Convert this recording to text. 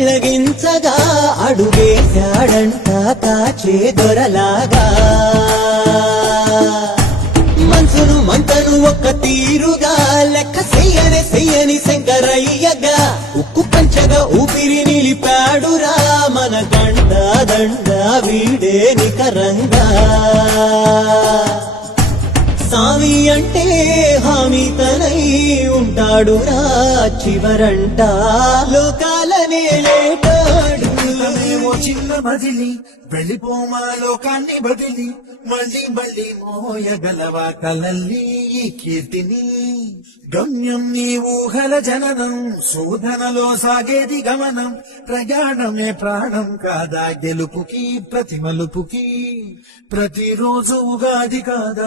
పెళ్ళగించగా అడుగేశాడంట కాచే దొరలాగా మనసును మంటను ఒక్క తీరుగా లెక్క చెయ్యని శంకరయ్యగా ఉక్కు పంచగా ఊపిరి నిలిపాడురా మన గండ దండ వీడే నికరంగా సామి అంటే హామీ తనై ఉంటాడురా చివరంట లోకాలనే లేటాడు చిన్న బదిలి వెళ్ళిపోమా లోకాన్ని బదిలి మళ్ళీ మళ్ళీ మోయగలవా కలల్ని ఈ కీర్తిని గమ్యం నీ ఊహల జననం శోధనలో సాగేది గమనం ప్రయాణమే ప్రాణం కాదా గెలుపుకి ప్రతి మలుపుకి ప్రతిరోజు ఉగాది కాదా